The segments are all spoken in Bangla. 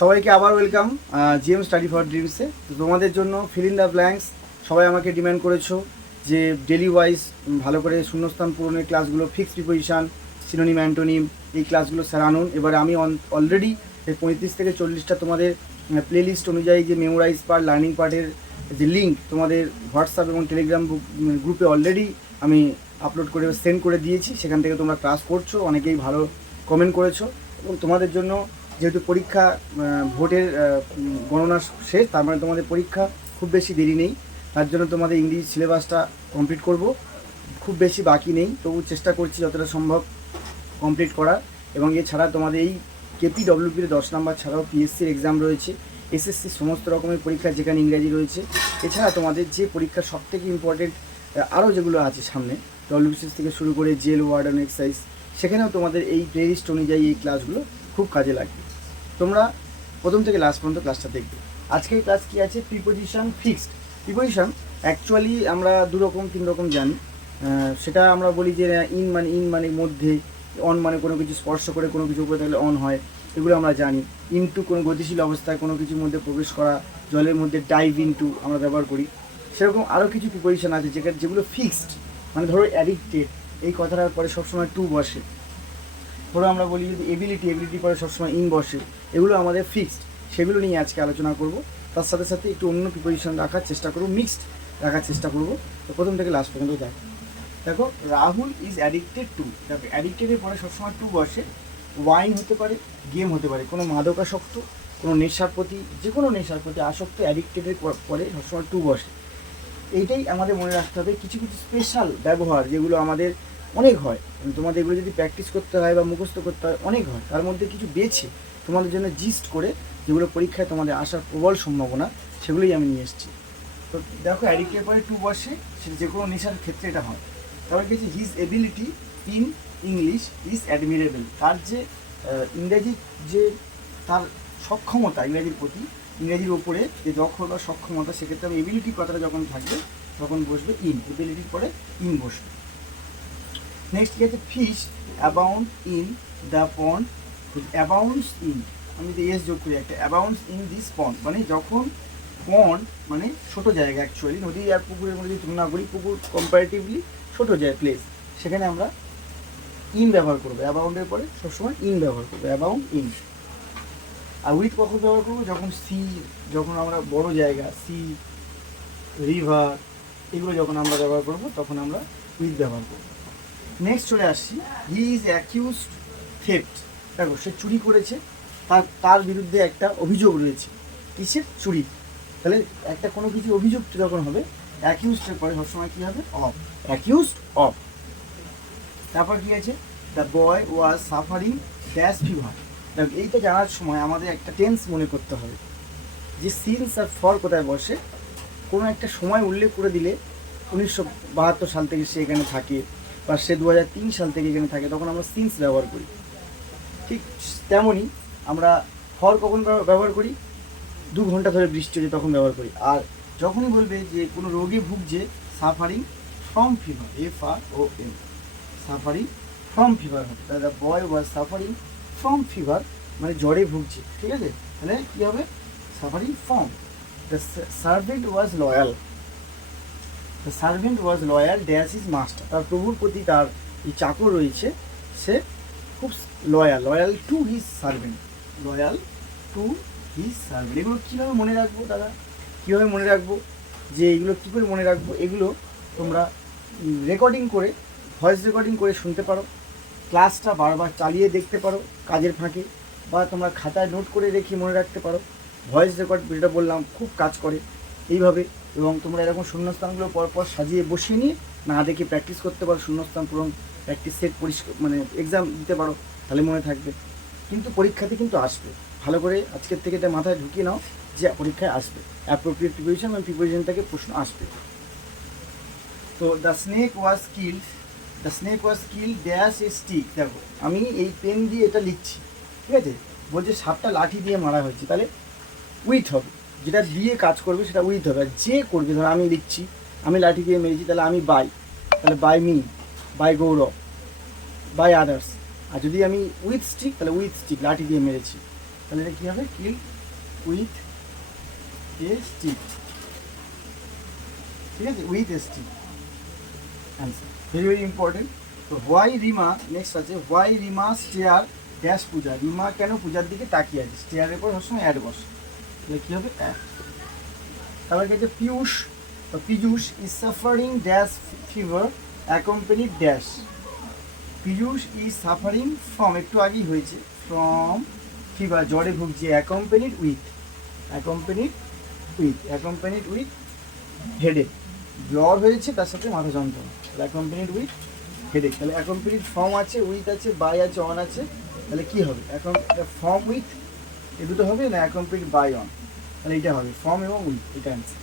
সবাইকে আবার welcome G M study for ড্রিমসে তোমাদের জন্য ফিল ইন দ্য ব্ল্যাঙ্কস সবাই আমাকে ডিম্যান্ড করেছ যে ডেলি ওয়াইজ ভালো করে শূন্যস্থান পূরণের ক্লাসগুলো ফিক্সড প্রিপোজিশন সিনোনিম অ্যান্টোনিম এই ক্লাসগুলো স্যার আনুন। এবারে আমি অলরেডি এই পঁয়ত্রিশ থেকে চল্লিশটা তোমাদের প্লেলিস্ট অনুযায়ী যে মেমোরাইজ পার্ট লার্নিং পার্টের যে লিঙ্ক তোমাদের হোয়াটসঅ্যাপ এবং টেলিগ্রাম গ্রুপে অলরেডি আমি আপলোড করে সেন্ড করে দিয়েছি। সেখান থেকে তোমরা ক্লাস করছ, অনেকেই ভালো কমেন্ট করেছ। এবং তোমাদের জন্য যেহেতু পরীক্ষা ভোটের গণনা শেষ, তার মানে তোমাদের পরীক্ষা খুব বেশি দেরি নেই। তার জন্য তোমাদের ইংরেজি সিলেবাসটা কমপ্লিট করব। খুব বেশি বাকি নেই, তবু চেষ্টা করছি যতটা সম্ভব কমপ্লিট করার। এবং এছাড়া তোমাদের এই কেপি ডব্লিউপির দশ নাম্বার ছাড়াও পিএসসির এক্সাম রয়েছে। এসএসসি সমস্ত রকমের পরীক্ষা যেখানে ইংরাজি রয়েছে। এছাড়া তোমাদের যে পরীক্ষা সবথেকে ইম্পর্টেন্ট আরও যেগুলো আছে সামনে ডব্লিউবিসিএস থেকে শুরু করে জেল ওয়ার্ডন এক্সারসাইজ সেখানেও তোমাদের এই প্লেলিস্ট অনুযায়ী এই ক্লাসগুলো খুব কাজে লাগবে। তোমরা প্রথম থেকে লাস্ট পর্যন্ত ক্লাসটা দেখবে। আজকের ক্লাস কি আছে? প্রিপোজিশন ফিক্সড প্রিপোজিশন অ্যাকচুয়ালি আমরা দু রকম তিন রকম জানি সেটা আমরা বলি যে ইন মানে ইন মানে মধ্যে অন মানে কোনো কিছু স্পর্শ করে, কোনো কিছু উপরে থাকলে অন হয়, এগুলো আমরা জানি। ইনটু কোনো গতিশীল অবস্থায় কোনো কিছুর মধ্যে প্রবেশ করা, জলের মধ্যে ডাইভ ইনটু আমরা ব্যবহার করি। সেরকম আরও কিছু প্রিপোজিশন আছে যেখানে যেগুলো ফিক্সড মানে ধরো অ্যাডিক্টেড এই কথাটার পরে সবসময় টু বসে। ধরো আমরা বলি যদি এবিলিটি এবিলিটি পরে সবসময় ইন বসে, এগুলো আমাদের ফিক্সড সেগুলো নিয়ে আজকে আলোচনা করব। তার সাথে সাথে একটু অন্য প্রিপোজিশন রাখার চেষ্টা করব মিক্সড রাখার চেষ্টা করব। তো প্রথম থেকে লাস্ট পর্যন্ত দেখো। দেখো রাহুল ইজ অ্যাডিক্টেড টু দেখো অ্যাডিক্টেডের পরে সবসময় টু বসে ওয়াইন হতে পারে গেম হতে পারে, কোনো মাদকাসক্ত, কোনো নেশার প্রতি যে কোনো নেশার প্রতি আসক্ত অ্যাডিক্টেডের পরে সবসময় টু বসে। এইটাই আমাদের মনে রাখতে হবে, কিছু কিছু স্পেশাল ব্যবহার যেগুলো আমাদের অনেক হয়। তোমাদের এগুলো যদি প্র্যাকটিস করতে হয় বা মুখস্থ করতে হয়, অনেক হয়। তার মধ্যে কিছু বেছে তোমাদের জন্য জিস্ট করে যেগুলো পরীক্ষায় তোমাদের আসার প্রবল সম্ভাবনা, সেগুলোই আমি নিয়ে এসেছি। তো দেখো অ্যাডিক্টের পরে টু বসে সেটা যে কোনো নেশার ক্ষেত্রে এটা হয়। তারপরে কিছু his ability in English is admirable তার যে ইংরেজি যে, তার সক্ষমতা, ইংরেজির প্রতি, ইংরেজির ওপরে যে দক্ষতা বা সক্ষমতা, সেক্ষেত্রে আমি এবিলিটি কথাটা যখন থাকবে, তখন বসবে ইন এবিলিটির পরে ইন বসবে। নেক্সট আছে fish abound in the pond abounds in আমি যদি এস যোগ করি একটা। অ্যাবাউন্ডস ইন দিস পন্ড মানে যখন পন্ড মানে ছোট জায়গা অ্যাকচুয়ালি নদী আর পুকুরের মধ্যে যদি তুলনা করি, পুকুর কম্পারেটিভলি ছোট যায় প্লেস সেখানে আমরা ইন ব্যবহার করব। অ্যাবাউন্ডের পরে সবসময় ইন ব্যবহার করব। অ্যাবাউন্ড ইন আর উইথ কখন ব্যবহার করব? যখন সি যখন আমরা বড় জায়গা সি রিভার এগুলো যখন আমরা ব্যবহার করব, তখন আমরা উইথ ব্যবহার করব। নেক্সট চলে আসছি। হি ইজ অ্যাকিউজড থেফট দেখো, সে চুরি করেছে। তার তার বিরুদ্ধে একটা অভিযোগ রয়েছে। কিসের চুরি? তাহলে একটা কোনো কিছু অভিযোগ যখন হবে অ্যাকিউজডের পরে সবসময় কী হবে? অফ অ্যাকিউজড অফ তারপর কী আছে? The boy was suffering dash fever দেখো এইটা জানার সময় আমাদের একটা টেন্স মনে করতে হবে। যে সিনস আর ফর কোথায় বসে? কোনো একটা সময় উল্লেখ করে দিলে উনিশশো বাহাত্তর সাল থেকে সে এখানে থাকে। বা সে দু হাজার তিন সাল থেকে এখানে থাকে, তখন আমরা সিন্স ব্যবহার করি। ঠিক তেমনই আমরা ফর কখন ব্যবহার করি? দু ঘণ্টা ধরে বৃষ্টি হচ্ছে তখন ব্যবহার করি। আর যখনই বলবে যে কোনো রোগে ভুগছে suffering from fever F R O M suffering from fever হবে। The boy was suffering from fever মানে জ্বরে ভুগছে, ঠিক আছে? তাহলে কী হবে? Suffering from the servant was loyal the servant was loyal dash his master তার প্রভুর প্রতি তার এই চাকর রয়েছে। সে খুব loyal loyal to his servant loyal to his servant এগুলো কীভাবে মনে রাখব দাদা? কীভাবে মনে রাখব যে এগুলো কী করে মনে রাখব? এগুলো তোমরা রেকর্ডিং করে ভয়েস রেকর্ডিং করে শুনতে পারো। ক্লাসটা বারবার চালিয়ে দেখতে পারো কাজের ফাঁকে, বা তোমরা খাতায় নোট করে রেখে মনে রাখতে পারো। ভয়েস রেকর্ড যেটা বললাম, খুব কাজ করে। এইভাবে এবং তোমরা এরকম শূন্যস্থানগুলো পরপর সাজিয়ে বসিয়ে নিয়ে না দেখে প্র্যাকটিস করতে পারো, শূন্যস্থান পূরণ প্র্যাকটিস সেট পরিষ্কার মানে এক্সাম দিতে পারো, তাহলে মনে থাকবে। কিন্তু পরীক্ষাতে কিন্তু আসবে। ভালো করে আজকের থেকে এটা মাথায় ঢুকিয়ে নাও যে পরীক্ষায় আসবে। অ্যাপ্রোপ্রিয়েট প্রিপোজিশন এবং প্রিপোজিশন থেকে প্রশ্ন আসবে। তো the snake was kill the snake was kill dash a stick দেখো, আমি এই পেন দিয়ে এটা লিখছি, ঠিক আছে? বলছে সাপটা লাঠি দিয়ে মারা হয়েছে, তাহলে উইথ হবে। যেটা দিয়ে কাজ করবে সেটা উইথ হবে। আর যে করবে, ধরো আমি লিখছি, আমি লাঠি দিয়ে মেরেছি, তাহলে আমি বাই, তাহলে by me, by Gaurav, by others. আর যদি আমি উইথ স্টিক, তাহলে উইথ স্টিক, লাঠি দিয়ে মেরেছি। তাহলে এটা কী হবে? Kill with a stick. ঠিক আছে? With a stick. Answer very very important তো হোয়াই রিমা নেক্সট আছে, why Rima stare dash Puja. Rima কেন পূজার দিকে তাকিয়ে আছে? স্টেয়ারের পর সবসময় অ্যাড বসে। তাহলে কী হবে? অ্যাড তারপরে পিয়ুষ তো Piyush is suffering dash fever accompanied dash Piyush is suffering from একটু আগেই হয়েছে ফ্রম ফিভার জ্বরে ভুগছে accompanied with accompanied with accompanied with headache জ্বর হয়েছে, তার সাথে মাথা যন্ত্রণা। অ্যাকম্পানিড উইথ হেডেক তাহলে অ্যাকম্পানিড ফর্ম আছে উইথ আছে বাই আছে অন আছে। তাহলে কি হবে? এখন ফর্ম উইথ এ দুটো হবে না অ্যাকম্পানিড বাই অন তাহলে এটা হবে ফর্ম এবং উইথ এটা অ্যান্সার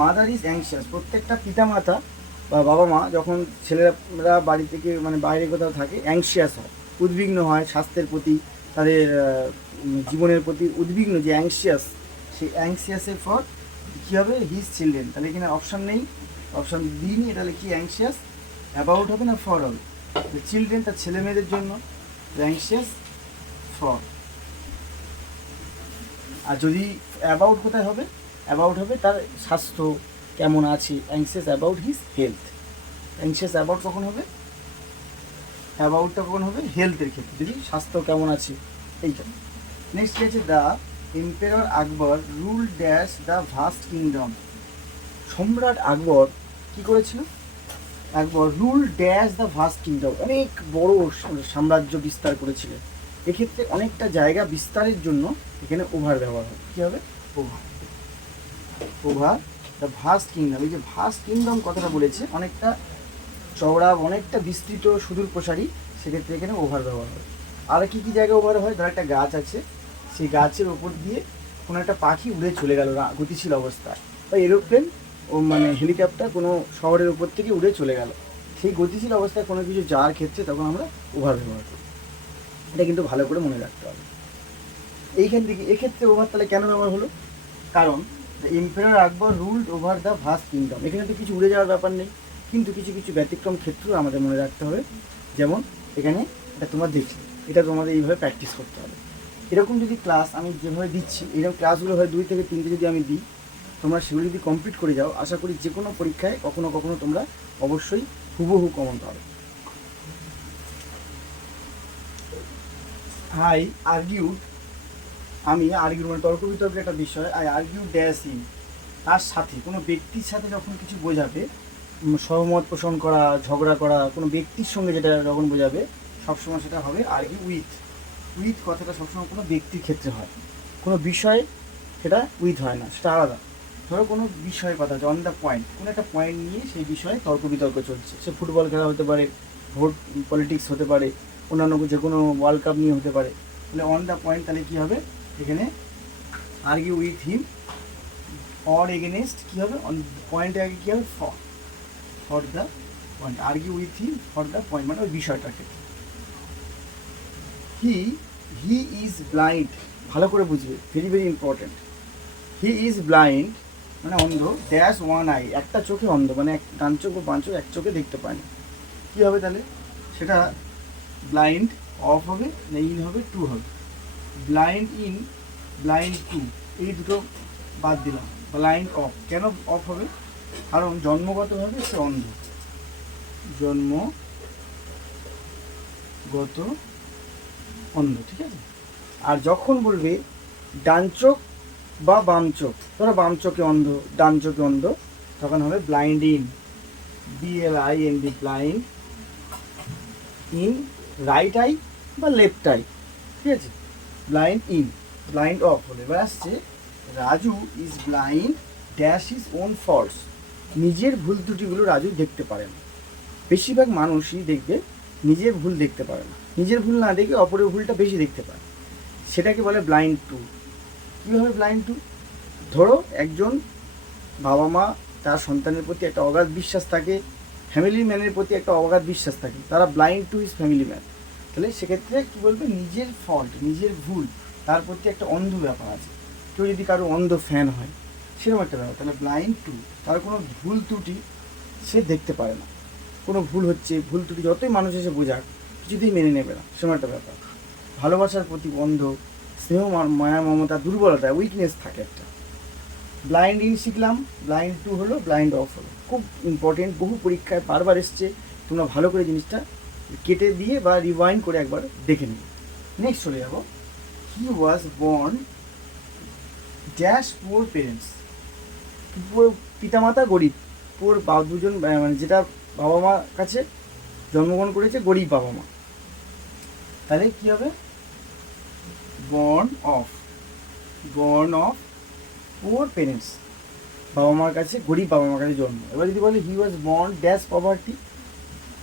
মাদার ইজ অ্যাংশিয়াস প্রত্যেকটা পিতামাতা বা বাবা মা যখন ছেলেরা বাড়ি থেকে মানে বাইরে কোথাও থাকে অ্যাংশিয়াস হয়, উদ্বিগ্ন হয় স্বাস্থ্যের প্রতি, তাদের জীবনের প্রতি উদ্বিগ্ন, যে অ্যাংশিয়াস সেই অ্যাংশিয়াসের ফর কী হবে? হিজ চিলড্রেন তাহলে এখানে অপশান নেই অপশান দিইনি তাহলে কি অ্যাংশিয়াস অ্যাবাউট হবে না ফর হবে। চিলড্রেন তার ছেলে মেয়েদের জন্য অ্যাংশিয়াস ফর আর যদি অ্যাবাউট কোথায় হবে? অ্যাবাউট হবে তার স্বাস্থ্য, কেমন আছে anxious about his health anxious about কখন হবে? অ্যাবাউটটা কখন হবে? হেলথের ক্ষেত্রে। যদি স্বাস্থ্য কেমন আছে? এইটা। নেক্সট আছে? The emperor Akbar rule dash the vast kingdom সম্রাট আকবর কি করেছিল? Akbar rule dash the vast kingdom অনেক বড় সাম্রাজ্য বিস্তার করেছিলেন। এক্ষেত্রে অনেকটা জায়গা বিস্তারের জন্য এখানে ওভার ব্যবহার হবে কী হবে? Over. Over the vast kingdom. এই যে ভাস্ট কিংডম কথাটা বলেছে অনেকটা চওড়া অনেকটা বিস্তৃত সুদূর প্রসারী সেক্ষেত্রে এখানে ওভার ব্যবহার হয়। আর কি কি জায়গায় ওভার হয়? ধর একটা গাছ আছে সেই গাছের ওপর দিয়ে কোনো একটা পাখি উড়ে চলে গেল গতিশীল অবস্থায়। বা এরোপ্লেন ও মানে হেলিকপ্টার কোনো শহরের উপর থেকে উড়ে চলে গেল। সেই গতিশীল অবস্থায় কোনো কিছু যাওয়ার ক্ষেত্রে তখন আমরা ওভার ব্যবহার করি। এটা কিন্তু ভালো করে মনে রাখতে হবে। এইখান থেকে এক্ষেত্রে ওভার তাহলে কেন ব্যবহার হলো? কারণ empire Akbar ruled over the vast kingdom এখানে তো কিছু উড়ে যাওয়ার ব্যাপার নেই, কিন্তু কিছু কিছু ব্যতিক্রম ক্ষেত্রেও আমাদের মনে রাখতে হবে। যেমন এখানে এটা তোমরা দেখলে এটা তোমাদের এইভাবে প্র্যাকটিস করতে হবে। এরকম যদি ক্লাস আমি যেভাবে দিচ্ছি, এরকম ক্লাসগুলো হয় দুই থেকে তিনটে যদি আমি দিই, তোমরা সেগুলো যদি কমপ্লিট করে যাও, আশা করি যে কোনো পরীক্ষায় কখনো কখনো তোমরা অবশ্যই হুবহু কমন পাবে। হাই আর্গিউড আমি আর্গিউ মানে তর্ক বিতর্কের একটা বিষয় আই আর্গিউ ড্যাশ ইন তার সাথে, কোনো ব্যক্তির সাথে যখন কিছু বোঝাবে সহমত পোষণ করা, ঝগড়া করা, কোনো ব্যক্তির সঙ্গে যেটা যখন বোঝাবে, সবসময় সেটা হবে আর্গিউ উইথ উইথ কথাটা সবসময় কোনো ব্যক্তির ক্ষেত্রে হয় কোনো বিষয় সেটা উইথ হয় না, সেটা আলাদা। ধরো কোনো বিষয়ের কথা হচ্ছে অন দ্য পয়েন্ট কোনো একটা পয়েন্ট নিয়ে সেই বিষয়ে তর্ক বিতর্ক চলছে। সে ফুটবল খেলা হতে পারে, ভোট পলিটিক্স হতে পারে অন্যান্য যে কোনো ওয়ার্ল্ড কাপ নিয়ে হতে পারে। তাহলে অন দ্য পয়েন্ট তাহলে কী হবে? এখানে argue with him or against কী হবে? অন পয়েন্টে আগে কী হবে? For for the point argue with him for the point মানে ওই বিষয়টার ক্ষেত্রে হি হি ইজ ব্লাইন্ড ভালো করে বুঝবে। Very very important he is blind মানে অন্ধ। ড্যাশ ওয়ান আই একটা চোখে অন্ধ মানে এক ডান চোখ ও বাঁ চোখ এক চোখে দেখতে পায় না। কী হবে তাহলে? সেটা ব্লাইন্ড অফ হবে না ইন হবে টু হবে। ব্লাইন্ড ইন ব্লাইন্ড টু এই দুটো বাদ দিলাম। ব্লাইন্ড অফ কেন অফ হবে? কারণ জন্মগতভাবে সে অন্ধ। জন্মগত অন্ধ, ঠিক আছে? আর যখন বলবে ডান চোখ বা বাম চোখ, ধরো বাম চোখে অন্ধ, ডান চোখে অন্ধ, তখন হবে blind in B L I N D blind in right eye বা লেফট আই ঠিক আছে? ব্লাইন্ড ইন ব্লাইন্ড অফ হলে এবার আসছে, Raju is blind dash his own faults নিজের ভুল ত্রুটিগুলো রাজু দেখতে পারে না। বেশিরভাগ মানুষই দেখবে নিজের ভুল দেখতে পারে না। নিজের ভুল না দেখে অপরের ভুলটা বেশি দেখতে পায় সেটাকে বলে ব্লাইন্ড টু কীভাবে ব্লাইন্ড টু ধরো একজন বাবা মা তার সন্তানের প্রতি একটা অগাধ বিশ্বাস থাকে ফ্যামিলি ম্যানের প্রতি একটা অগাধ বিশ্বাস থাকে। তারা blind to his family man তাহলে সেক্ষেত্রে কী বলবে? নিজের ফল্ট নিজের ভুল, তার প্রতি একটা অন্ধ ব্যাপার আছে। কেউ যদি কারও অন্ধ ফ্যান হয়, সেরকম একটা ব্যাপার। তাহলে ব্লাইন্ড টু তার কোনো ভুল ত্রুটি সে দেখতে পারে না। কোনো ভুল হচ্ছে, ভুল ত্রুটি যতই মানুষ এসে বোঝাক, কিছুতেই মেনে নেবে না। সেরকম একটা ব্যাপার। ভালোবাসার প্রতি বন্ধ স্নেহ মায়া, মমতা, দুর্বলতা উইকনেস থাকে একটা। ব্লাইন্ড ইন শিখলাম ব্লাইন্ড টু হলো ব্লাইন্ড অফ হলো। খুব ইম্পর্টেন্ট বহু পরীক্ষায় বারবার এসছে। তোমরা ভালো করে জিনিসটা কেটে দিয়ে বা রিওয়াইন্ড করে একবার দেখে নিও। নেক্সট চলে যাব। He was born dash poor parents পিতামাতা গরিব। পুয়ার বা দুজন মানে যেটা বাবা মা কাছে জন্মগ্রহণ করেছে, গরিব বাবা মা। তাহলে কী হবে? Born of born of poor parents বাবা মার কাছে, গরিব বাবা মার কাছে জন্ম। এবার যদি বলে he was born dash poverty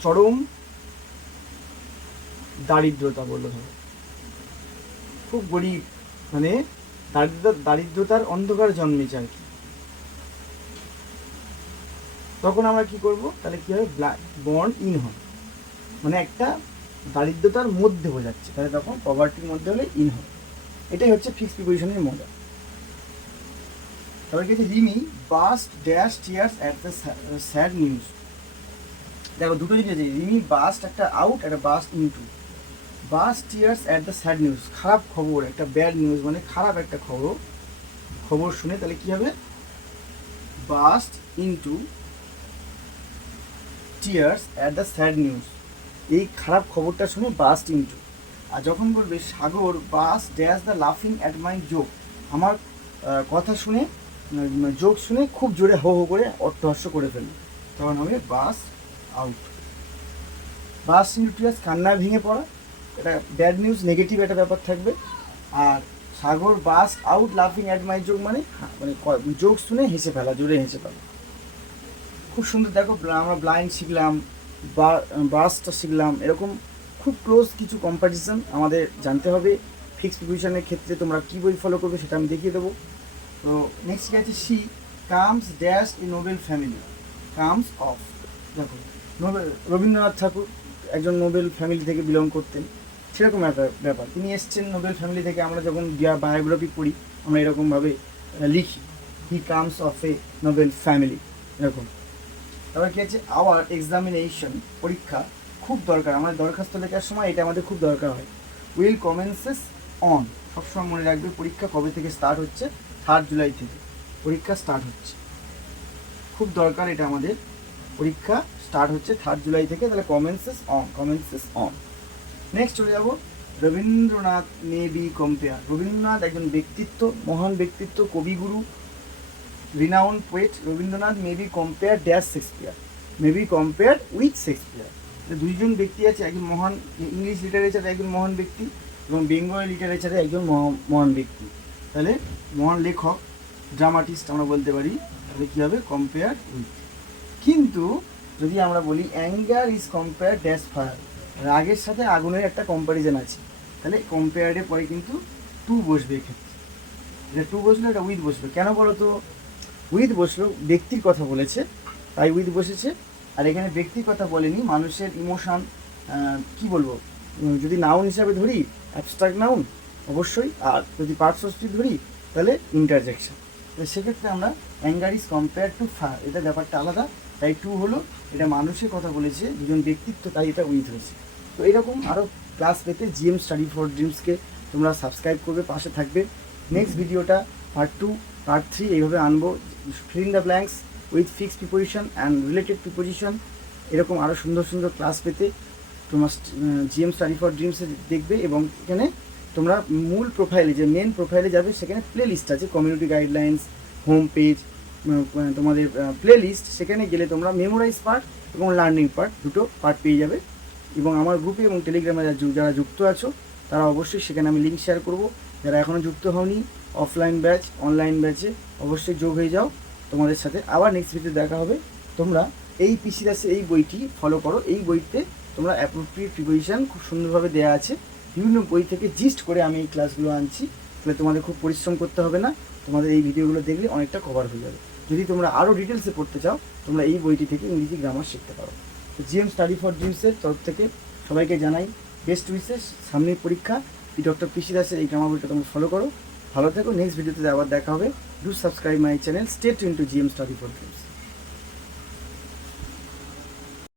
চরম দারিদ্রতা বলল ধরো। খুব গরিব মানে দারিদ্র, দারিদ্রতার অন্ধকার জন্মেছে আর কি। তখন আমরা কি করব? তাহলে কি হবে? বর্ন ইন হয় মানে একটা দারিদ্রতার মধ্যে বোঝাচ্ছে তাহলে তখন পভার্টির মধ্যে হলে ইন হবে। এটাই হচ্ছে ফিক্সড প্রিপোজিশনের মজা তারপরে হচ্ছে Rimi burst dash tears at the sad news দেখো, দুটো জিনিস আছে। রিমি বাস্ট একটা আউট একটা burst into burst tears at the sad news খারাপ খবর, একটা ব্যাড নিউজ মানে খারাপ একটা খবর। খবর শুনে তাহলে কী হবে? Burst into tears at the sad news এই খারাপ খবরটা শুনে বাস্ট ইনটু আর যখন বলবে, সাগর, বাস ড্যাশ দ্য লাফিং অ্যাট মাই জোক আমার কথা শুনে জোক শুনে খুব জোরে হো হো করে অট্টহাস্য করে ফেলবে তখন হবে burst out. Burst into tears কান্নায় ভেঙে পড়া। এটা ব্যাড নিউজ নেগেটিভ একটা ব্যাপার থাকবে। আর সাগর বাস আউট লাফিং অ্যাট মাই জোক মানে মানে যোগ শুনে হেসে ফেলা, জোরে হেসে ফেলা। খুব সুন্দর, দেখো আমরা ব্লাইন্ড শিখলাম বাসটা শিখলাম, এরকম খুব ক্লোজ কিছু কম্পারিজন আমাদের জানতে হবে। ফিক্সড প্রিপারেশনের ক্ষেত্রে তোমরা কী বই ফলো করবে সেটা আমি দেখিয়ে দেবো। তো নেক্সট কি আছে she comes dash a noble family comes of দেখো নোবেল রবীন্দ্রনাথ ঠাকুর একজন নোবেল ফ্যামিলি থেকে বিলং করতেন। সেরকম একটা ব্যাপার। তিনি এসছেন নোবেল ফ্যামিলি থেকে। আমরা যখন বায়োগ্রাফি পড়ি, আমরা এরকমভাবে লিখি। He comes of a noble family এরকম। তারপর কি আছে? আওয়ার এক্সামিনেশন পরীক্ষা, খুব দরকার। আমাদের দরখাস্ত লেখার সময় এটা আমাদের খুব দরকার হয়। উইল কমেন্সেস অন সবসময় মনে রাখবে পরীক্ষা কবে থেকে স্টার্ট হচ্ছে। থার্ড জুলাই থেকে। পরীক্ষা স্টার্ট হচ্ছে। খুব দরকার এটা আমাদের। পরীক্ষা স্টার্ট হচ্ছে থার্ড জুলাই থেকে, তাহলে commences on commences on next চলে যাব। Rabindranath may be compare Rabindranath একজন ব্যক্তিত্ব, মহান ব্যক্তিত্ব, কবিগুরু renowned poet Rabindranath may be compare dash Shakespeare may be compare with Shakespeare দুইজন ব্যক্তি আছে, একজন মহান, ইংলিশ লিটারেচারে একজন মহান ব্যক্তি এবং বেঙ্গলি লিটারেচারে একজন মহা- মহান ব্যক্তি। তাহলে মহান লেখক ড্রামাটিস্ট আমরা বলতে পারি, তাহলে কী হবে? কম্পেয়ার উইথ কিন্তু যদি আমরা বলি anger is compare dash fire রাগের সাথে আগুনের একটা কম্প্যারিজন আছে। তাহলে কম্পেয়ারের পরে কিন্তু টু বসবে এক্ষেত্রে। এটা টু বসল, এটা উইথ বসবে। কেন বলো তো উইথ বসল, ব্যক্তির কথা বলেছে, তাই উইথ বসেছে। আর এখানে ব্যক্তির কথা বলেনি, মানুষের ইমোশান কি বলব? যদি নাউন হিসাবে ধরি অ্যাবস্ট্রাক্ট নাউন অবশ্যই, আর যদি অফ ধরি, তাহলে ইন্টারজেকশন সেক্ষেত্রে আমরা anger is compare to fire এটা ব্যাপারটা আলাদা। তাই টু হলো, এটা মানুষের কথা বলেছে, দুজন ব্যক্তিত্ব, তাই এটা উইথ হয়েছে। তো এরকম আরও ক্লাস পেতে জিএম স্টাডি ফর ড্রিমসকে তোমরা সাবস্ক্রাইব করবে, পাশে থাকবে। নেক্সট ভিডিওটা পার্ট টু পার্ট থ্রি এইভাবে আনব। Fill the blanks with fixed preposition and related preposition এরকম আরও সুন্দর সুন্দর ক্লাস পেতে তোমার জিএম স্টাডি ফর ড্রিমসে দেখবে এবং এখানে তোমরা মূল প্রোফাইলে যে মেন প্রোফাইলে যাবে, সেখানে প্লে লিস্ট আছে কমিউনিটি গাইডলাইন্স হোম পেজ তোমাদের প্লে লিস্ট সেখানে গেলে তোমরা মেমোরাইজ পার্ট এবং লার্নিং পার্ট দুটো পার্ট পেয়ে যাবে। এবং আমার গ্রুপে এবং টেলিগ্রামে যারা যুক্ত আছো, তারা অবশ্যই সেখানে আমি লিঙ্ক শেয়ার করব। যারা এখনও যুক্ত হওনি অফলাইন ব্যাচ অনলাইন ব্যাচে অবশ্যই যোগ হয়ে যাও। তোমাদের সাথে আবার নেক্সট ভিডিও দেখা হবে। তোমরা এই পিসি দাসের এই বইটি ফলো করো। এই বইতে তোমরা অ্যাপ্রোপ্রিয়েট প্রিপোজিশন খুব সুন্দরভাবে দেওয়া আছে। বিভিন্ন বই থেকে জিস্ট করে আমি এই ক্লাসগুলো আনছি। তাহলে তোমাদের খুব পরিশ্রম করতে হবে না। তোমাদের এই ভিডিওগুলো দেখলে অনেকটা কভার হয়ে যাবে। যদি তোমরা আরও ডিটেলসে পড়তে চাও, তোমরা এই বইটি থেকে ইংরেজি গ্রামার শিখতে পারো। তো জিএম স্টাডি ফর ড্রিমসের তরফ থেকে সবাইকে জানাই বেস্ট উইসেস সামনের পরীক্ষা ডক্টর পিসি দাসের এই গ্রামার বইটা তোমরা ফলো করো। ভালো থেকো। নেক্সট ভিডিওতে আবার দেখা হবে। Do subscribe my channel state into GM study for dreams